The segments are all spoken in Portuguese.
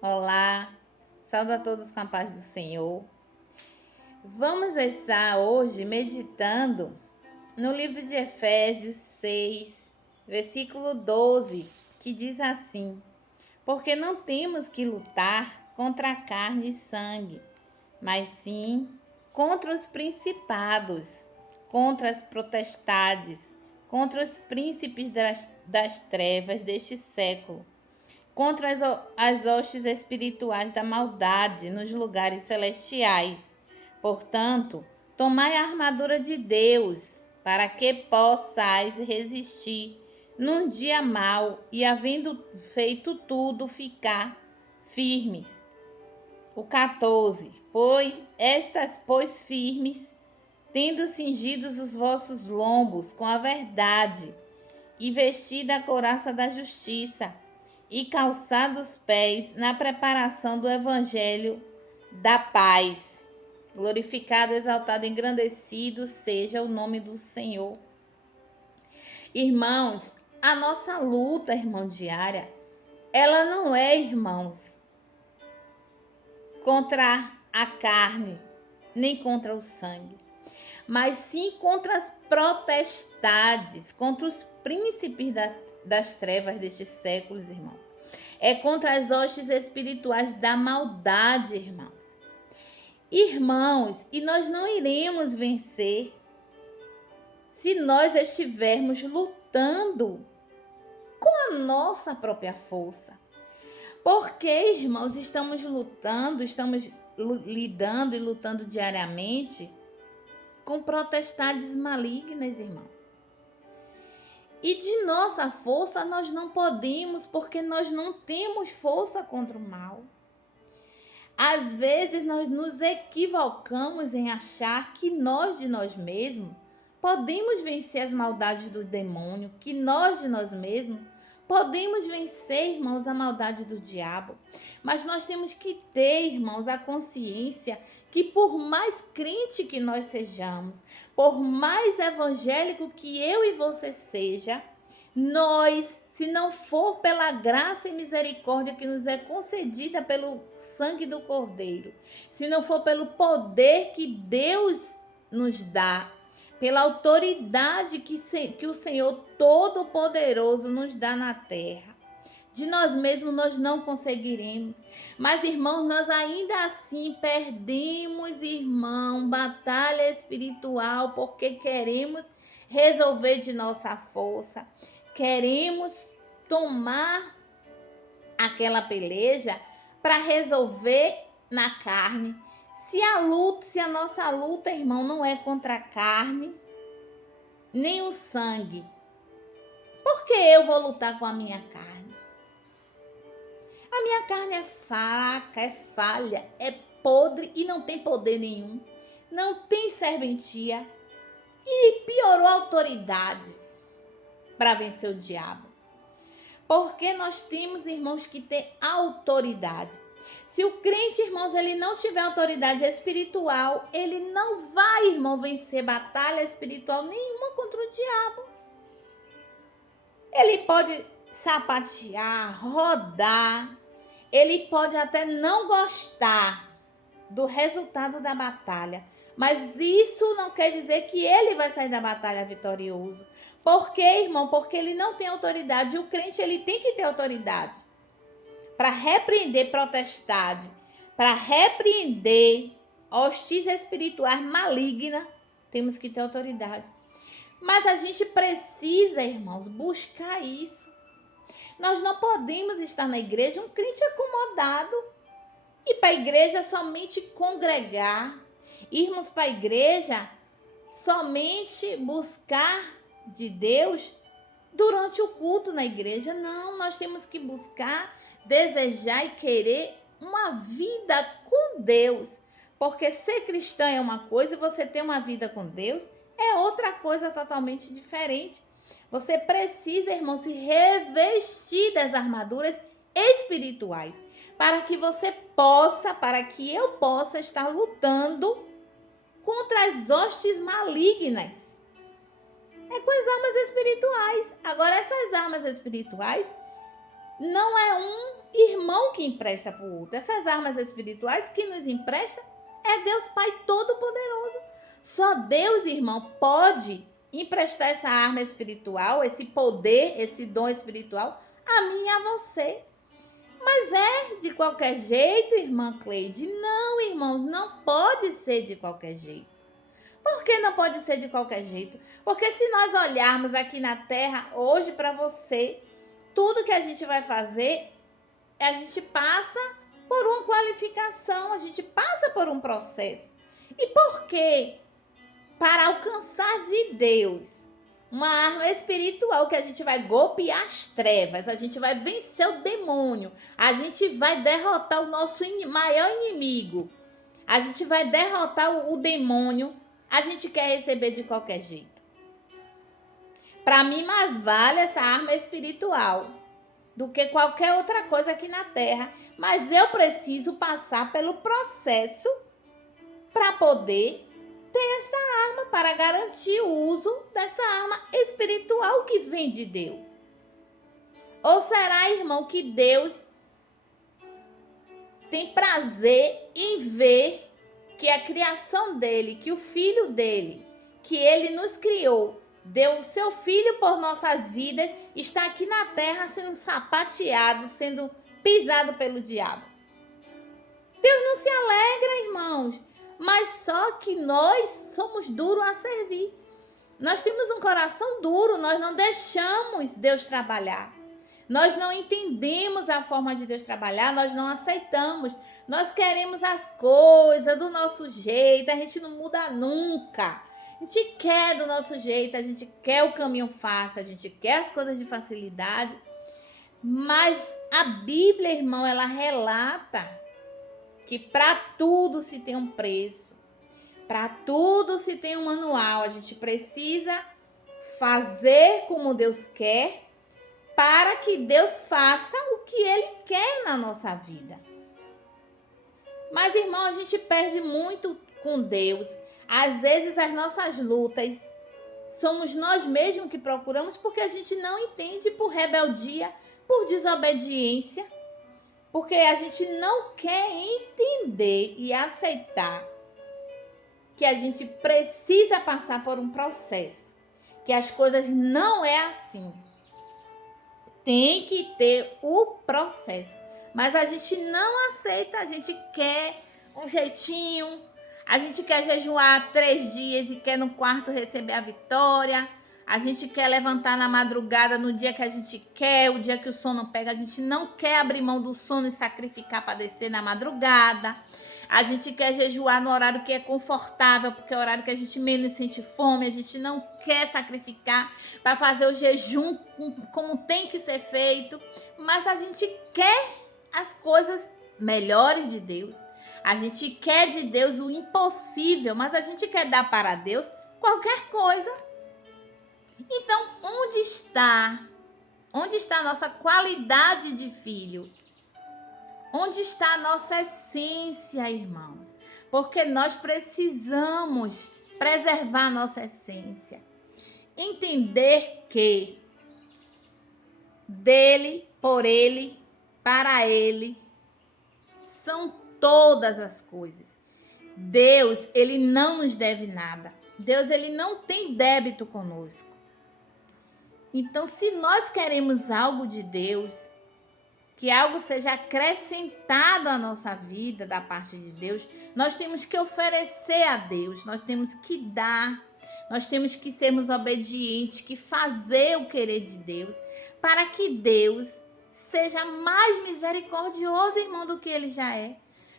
Olá, saúdo a todos com a paz do Senhor. Vamos estar hoje meditando no livro de Efésios 6, versículo 12, que diz assim: Porque não temos que lutar contra a carne e sangue, mas sim contra os principados, contra as potestades, contra os príncipes das trevas deste século, contra as hostes espirituais da maldade nos lugares celestiais. Portanto, tomai a armadura de Deus, para que possais resistir num dia mau e, havendo feito tudo, ficar firmes. O 14. Pois firmes, tendo cingidos os vossos lombos com a verdade, e vestida a couraça da justiça, e calçados os pés na preparação do evangelho da paz. Glorificado, exaltado, engrandecido seja o nome do Senhor. Irmãos, a nossa luta, diária, ela não é, irmãos, contra a carne, nem contra o sangue, mas sim contra as potestades, contra os príncipes das trevas destes séculos, irmãos. É contra as hostes espirituais da maldade, irmãos. Irmãos, e nós não iremos vencer se nós estivermos lutando com a nossa própria força. Porque, irmãos, estamos lidando e lutando diariamente com potestades malignas, irmãos. E de nossa força nós não podemos, porque nós não temos força contra o mal. Às vezes nós nos equivocamos em achar que nós de nós mesmos podemos vencer as maldades do demônio, que nós de nós mesmos podemos vencer, irmãos, a maldade do diabo. Mas nós temos que ter, irmãos, a consciência que por mais crente que nós sejamos, por mais evangélico que eu e você seja, nós, se não for pela graça e misericórdia que nos é concedida pelo sangue do Cordeiro, se não for pelo poder que Deus nos dá, pela autoridade que o Senhor Todo-Poderoso nos dá na terra, de nós mesmos nós não conseguiremos. Mas, irmãos, nós ainda assim perdemos, irmão, batalha espiritual, porque queremos resolver de nossa força. Queremos tomar aquela peleja para resolver na carne. Se a nossa luta, irmão, não é contra a carne, nem o sangue, por que eu vou lutar com a minha carne? A minha carne é fraca, é falha, é podre e não tem poder nenhum. Não tem serventia. E piorou a autoridade para vencer o diabo. Porque nós temos, irmãos, que ter autoridade. Se o crente, irmãos, ele não tiver autoridade espiritual, ele não vai, irmão, vencer batalha espiritual nenhuma contra o diabo. Ele pode sapatear, rodar, ele pode até não gostar do resultado da batalha, mas isso não quer dizer que ele vai sair da batalha vitorioso. Por quê, irmão? Porque ele não tem autoridade. E o crente, ele tem que ter autoridade para repreender potestade, para repreender hostis espirituais malignas. Temos que ter autoridade. Mas a gente precisa, irmãos, buscar isso. Nós não podemos estar na igreja um crente acomodado, ir para a igreja somente congregar, irmos para a igreja somente buscar de Deus durante o culto na igreja. Não, nós temos que buscar, desejar e querer uma vida com Deus. Porque ser cristã é uma coisa e você ter uma vida com Deus é outra coisa totalmente diferente. Você precisa, irmão, se revestir das armaduras espirituais para que você possa, para que eu possa estar lutando contra as hostes malignas. É com as armas espirituais. Agora, essas armas espirituais não é um irmão que empresta para o outro. Essas armas espirituais que nos empresta é Deus Pai Todo-Poderoso. Só Deus, irmão, pode emprestar essa arma espiritual, esse poder, esse dom espiritual a mim e a você. Mas é de qualquer jeito, irmã Cleide? Não, irmãos, não pode ser de qualquer jeito. Por que não pode ser de qualquer jeito? Porque se nós olharmos aqui na Terra, hoje para você, tudo que a gente vai fazer, a gente passa por uma qualificação, a gente passa por um processo. E por quê? Para alcançar de Deus uma arma espiritual que a gente vai golpear as trevas, a gente vai vencer o demônio, a gente vai derrotar o nosso maior inimigo, a gente vai derrotar o demônio, a gente quer receber de qualquer jeito. Para mim, mais vale essa arma espiritual do que qualquer outra coisa aqui na Terra, mas eu preciso passar pelo processo para poder ter essa arma, para garantir o uso dessa arma espiritual que vem de Deus. Ou será, irmão, que Deus tem prazer em ver que a criação dele, que o filho dele, que ele nos criou, deu o seu filho por nossas vidas, está aqui na terra sendo sapateado, sendo pisado pelo diabo? Deus não se alegra, irmãos, mas só que nós somos duros a servir. Nós temos um coração duro, nós não deixamos Deus trabalhar. Nós não entendemos a forma de Deus trabalhar, nós não aceitamos. Nós queremos as coisas do nosso jeito, a gente não muda nunca. A gente quer do nosso jeito, a gente quer o caminho fácil, a gente quer as coisas de facilidade. Mas a Bíblia, irmão, ela relata que para tudo se tem um preço. Para tudo se tem um manual. A gente precisa fazer como Deus quer para que Deus faça o que Ele quer na nossa vida. Mas, irmão, a gente perde muito com Deus. Às vezes as nossas lutas somos nós mesmos que procuramos porque a gente não entende, por rebeldia, por desobediência, porque a gente não quer entender e aceitar que a gente precisa passar por um processo, que as coisas não é assim. Tem que ter o processo, mas a gente não aceita, a gente quer um jeitinho, a gente quer jejuar 3 dias e quer no quarto receber a vitória. A gente quer levantar na madrugada no dia que a gente quer, o dia que o sono pega. A gente não quer abrir mão do sono e sacrificar para descer na madrugada. A gente quer jejuar no horário que é confortável, porque é o horário que a gente menos sente fome. A gente não quer sacrificar para fazer o jejum como tem que ser feito. Mas a gente quer as coisas melhores de Deus. A gente quer de Deus o impossível, mas a gente quer dar para Deus qualquer coisa. Então, onde está a nossa qualidade de filho? Onde está a nossa essência, irmãos? Porque nós precisamos preservar a nossa essência. Entender que dele, por ele, para ele, são todas as coisas. Deus, ele não nos deve nada. Deus, ele não tem débito conosco. Então, se nós queremos algo de Deus, que algo seja acrescentado à nossa vida da parte de Deus, nós temos que oferecer a Deus, nós temos que dar, nós temos que sermos obedientes, que fazer o querer de Deus, para que Deus seja mais misericordioso, irmão, do que Ele já é.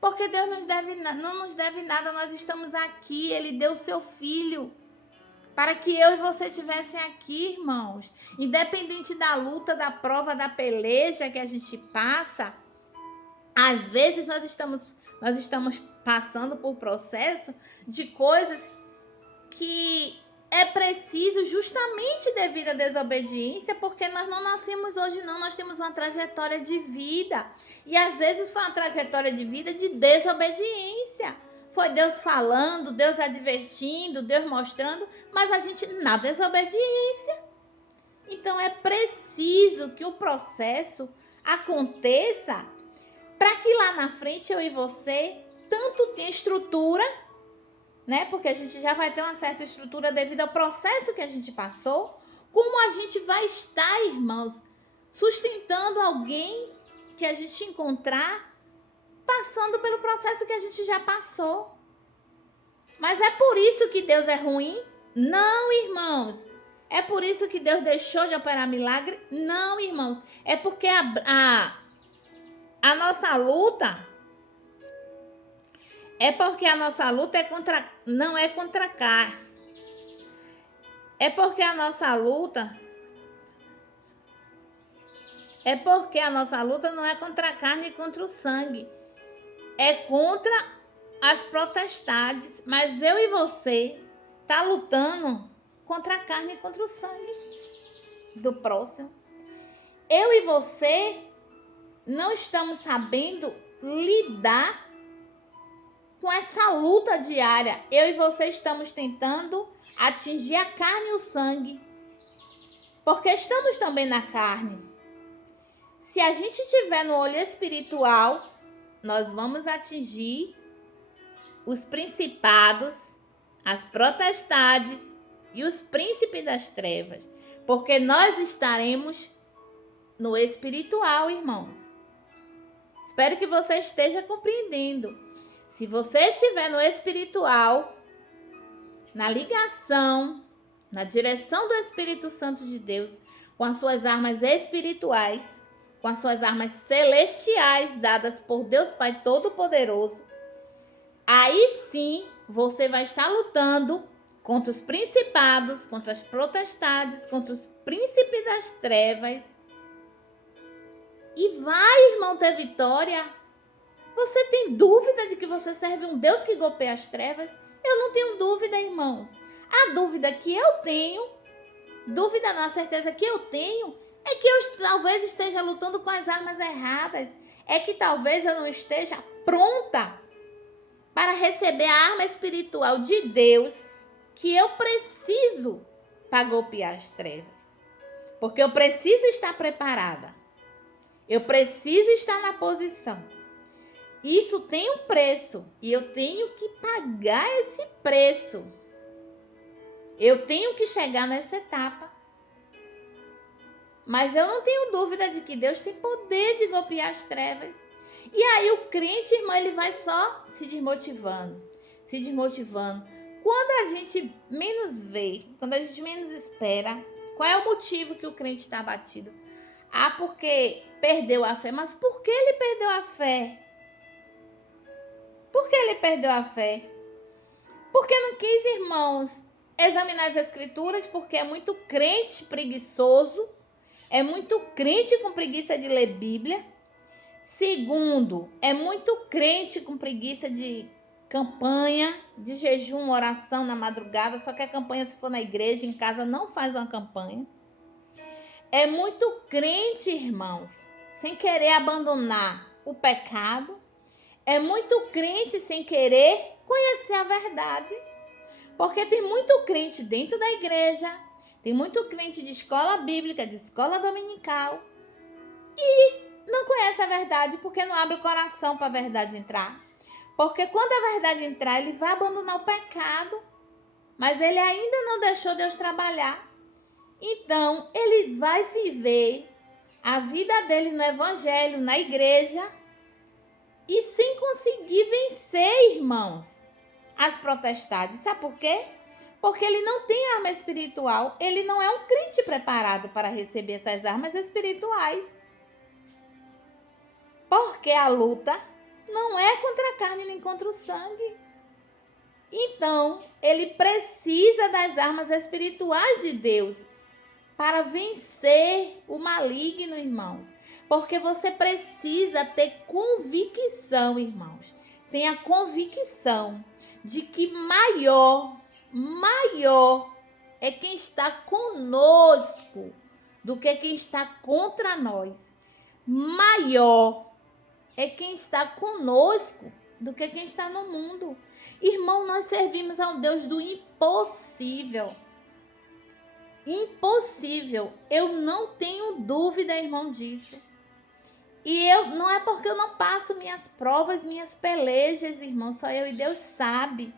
Porque Deus não nos deve nada, nós estamos aqui, Ele deu o seu Filho para que eu e você estivessem aqui, irmãos. Independente da luta, da prova, da peleja que a gente passa, às vezes nós estamos passando por processo de coisas que é preciso justamente devido à desobediência, porque nós não nascemos hoje não, nós temos uma trajetória de vida. E às vezes foi uma trajetória de vida de desobediência. Foi Deus falando, Deus advertindo, Deus mostrando, mas a gente na desobediência. Então é preciso que o processo aconteça, para que lá na frente eu e você tanto tenha estrutura, né? Porque a gente já vai ter uma certa estrutura devido ao processo que a gente passou, como a gente vai estar, irmãos, sustentando alguém que a gente encontrar passando pelo processo que a gente já passou. Mas é por isso que Deus é ruim? Não, irmãos. É por isso que Deus deixou de operar milagre? Não, irmãos. É porque a nossa luta não é contra carne. É porque a nossa luta não é contra a carne e contra o sangue. É contra as potestades. Mas eu e você tá lutando contra a carne e contra o sangue do próximo. Eu e você não estamos sabendo lidar com essa luta diária. Eu e você estamos tentando atingir a carne e o sangue, porque estamos também na carne. Se a gente estiver no olho espiritual, nós vamos atingir os principados, as potestades e os príncipes das trevas, porque nós estaremos no espiritual, irmãos. Espero que você esteja compreendendo. Se você estiver no espiritual, na ligação, na direção do Espírito Santo de Deus, com as suas armas espirituais, com as suas armas celestiais dadas por Deus Pai Todo-Poderoso, aí sim você vai estar lutando contra os principados, contra as potestades, contra os príncipes das trevas. E vai, irmão, ter vitória. Você tem dúvida de que você serve um Deus que golpeia as trevas? Eu não tenho dúvida, irmãos. A dúvida que eu tenho, dúvida não, a certeza que eu tenho, é que eu talvez esteja lutando com as armas erradas. É que talvez eu não esteja pronta para receber a arma espiritual de Deus que eu preciso para golpear as trevas. Porque eu preciso estar preparada. Eu preciso estar na posição. Isso tem um preço e eu tenho que pagar esse preço. Eu tenho que chegar nessa etapa. Mas eu não tenho dúvida de que Deus tem poder de golpear as trevas. E aí o crente, irmã, ele vai só se desmotivando. Quando a gente menos vê, quando a gente menos espera, qual é o motivo que o crente está abatido? Ah, porque perdeu a fé. Mas por que ele perdeu a fé? Por que ele perdeu a fé? Porque não quis, irmãos, examinar as escrituras, porque é muito crente preguiçoso, é muito crente com preguiça de ler Bíblia. Segundo, é muito crente com preguiça de campanha, de jejum, oração na madrugada, só que a campanha se for na igreja, em casa não faz uma campanha. É muito crente, irmãos, sem querer abandonar o pecado. É muito crente sem querer conhecer a verdade. Porque tem muito crente dentro da igreja, tem muito crente de escola bíblica, de escola dominical, e não conhece a verdade porque não abre o coração para a verdade entrar. Porque quando a verdade entrar, ele vai abandonar o pecado, mas ele ainda não deixou Deus trabalhar. Então, ele vai viver a vida dele no evangelho, na igreja, e sem conseguir vencer, irmãos, as potestades. Sabe por quê? Porque ele não tem arma espiritual. Ele não é um crente preparado para receber essas armas espirituais. Porque a luta não é contra a carne nem contra o sangue. Então, ele precisa das armas espirituais de Deus para vencer o maligno, irmãos. Porque você precisa ter convicção, irmãos. Tenha convicção de que maior é quem está conosco do que quem está contra nós. Maior é quem está conosco do que quem está no mundo. Irmão, nós servimos ao Deus do impossível. Impossível. Eu não tenho dúvida, irmão, disso. E não é porque eu não passo minhas provas, minhas pelejas, irmão, só eu e Deus sabe.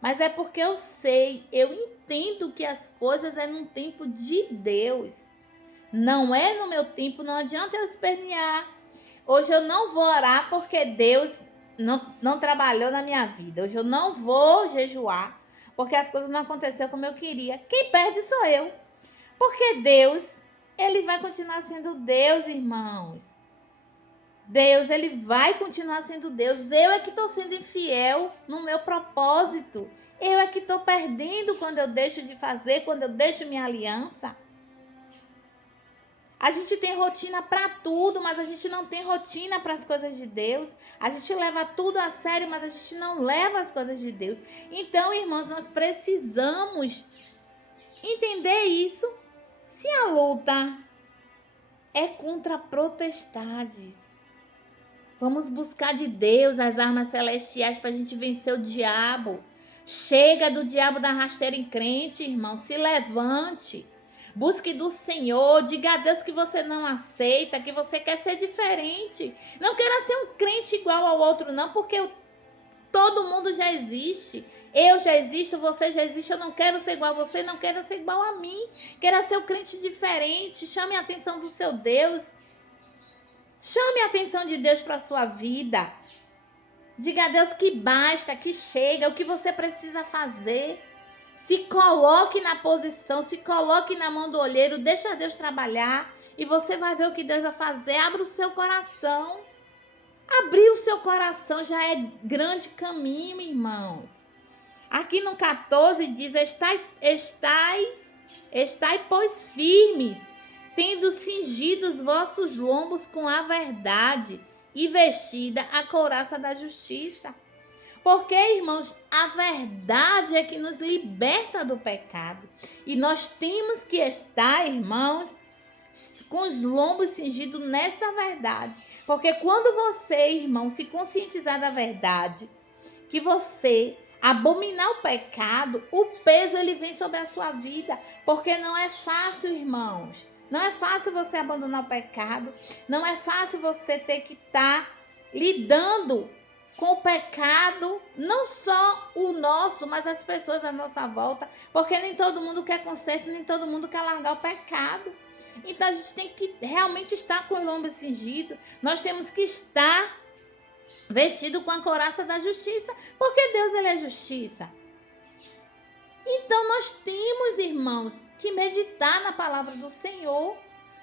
Mas é porque eu sei, eu entendo que as coisas é num tempo de Deus. Não é no meu tempo, não adianta eu espernear. Hoje eu não vou orar porque Deus não trabalhou na minha vida. Hoje eu não vou jejuar porque as coisas não aconteceram como eu queria. Quem perde sou eu. Porque Deus, ele vai continuar sendo Deus, irmãos. Deus, ele vai continuar sendo Deus. Eu é que estou sendo infiel no meu propósito. Eu é que estou perdendo quando eu deixo de fazer, quando eu deixo minha aliança. A gente tem rotina para tudo, mas a gente não tem rotina para as coisas de Deus. A gente leva tudo a sério, mas a gente não leva as coisas de Deus. Então, irmãos, nós precisamos entender isso. Se a luta é contra potestades, vamos buscar de Deus as armas celestiais para a gente vencer o diabo. Chega do diabo da rasteira em crente, irmão. Se levante. Busque do Senhor. Diga a Deus que você não aceita, que você quer ser diferente. Não queira ser um crente igual ao outro, não, porque todo mundo já existe. Eu já existo, você já existe. Eu não quero ser igual a você, não quero ser igual a mim. Quero ser um crente diferente. Chame a atenção do seu Deus. Chame a atenção de Deus para a sua vida. Diga a Deus que basta, que chega, o que você precisa fazer. Se coloque na posição, se coloque na mão do olheiro, deixa Deus trabalhar e você vai ver o que Deus vai fazer. Abra o seu coração. Abrir o seu coração já é grande caminho, irmãos. Aqui no 14 diz, estai, pois, firmes, tendo cingido os vossos lombos com a verdade e vestida a couraça da justiça. Porque, irmãos, a verdade é que nos liberta do pecado. E nós temos que estar, irmãos, com os lombos cingidos nessa verdade. Porque quando você, irmão, se conscientizar da verdade, que você abominar o pecado, o peso ele vem sobre a sua vida. Porque não é fácil, irmãos. Não é fácil você abandonar o pecado. Não é fácil você ter que estar lidando com o pecado, não só o nosso, mas as pessoas à nossa volta. Porque nem todo mundo quer conserto, nem todo mundo quer largar o pecado. Então a gente tem que realmente estar com o lombo cingido. Nós temos que estar vestido com a couraça da justiça. Porque Deus ele é justiça. Então nós temos, irmãos, que meditar na palavra do Senhor.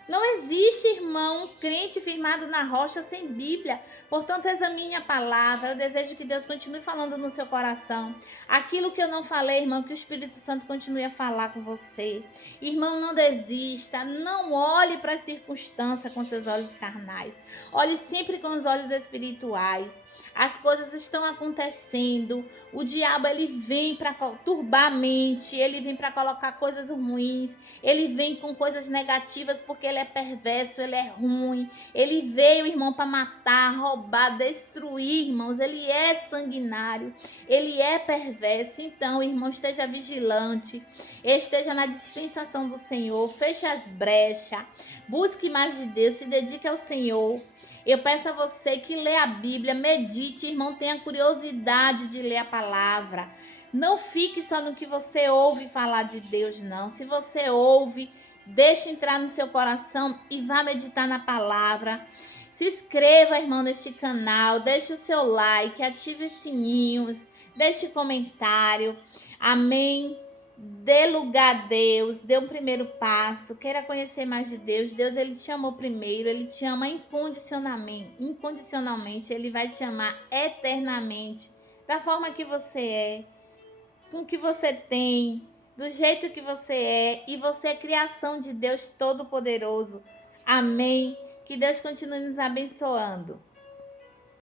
Não existe, irmão, um crente firmado na rocha sem Bíblia. Portanto, examine a palavra. Eu desejo que Deus continue falando no seu coração. Aquilo que eu não falei, irmão, que o Espírito Santo continue a falar com você. Irmão, não desista. Não olhe para as circunstâncias com seus olhos carnais. Olhe sempre com os olhos espirituais. As coisas estão acontecendo. O diabo, ele vem para turbar a mente. Ele vem para colocar coisas ruins. Ele vem com coisas negativas porque ele é perverso, ele é ruim. Ele veio, irmão, para matar, roubar, destruir, irmãos. Ele é sanguinário, ele é perverso. Então, irmão, esteja vigilante, esteja na dispensação do Senhor, feche as brechas, busque mais de Deus, se dedique ao Senhor. Eu peço a você que lê a Bíblia, medite, irmão, tenha curiosidade de ler a palavra. Não fique só no que você ouve falar de Deus, não. Se você ouve, deixe entrar no seu coração e vá meditar na palavra. Se inscreva, irmão, neste canal, deixe o seu like, ative os sininhos, deixe comentário. Amém? Dê lugar a Deus, dê um primeiro passo, queira conhecer mais de Deus. Deus, ele te amou primeiro, ele te ama incondicionalmente, ele vai te amar eternamente, da forma que você é, com o que você tem, do jeito que você é, e você é criação de Deus Todo-Poderoso. Amém? Que Deus continue nos abençoando.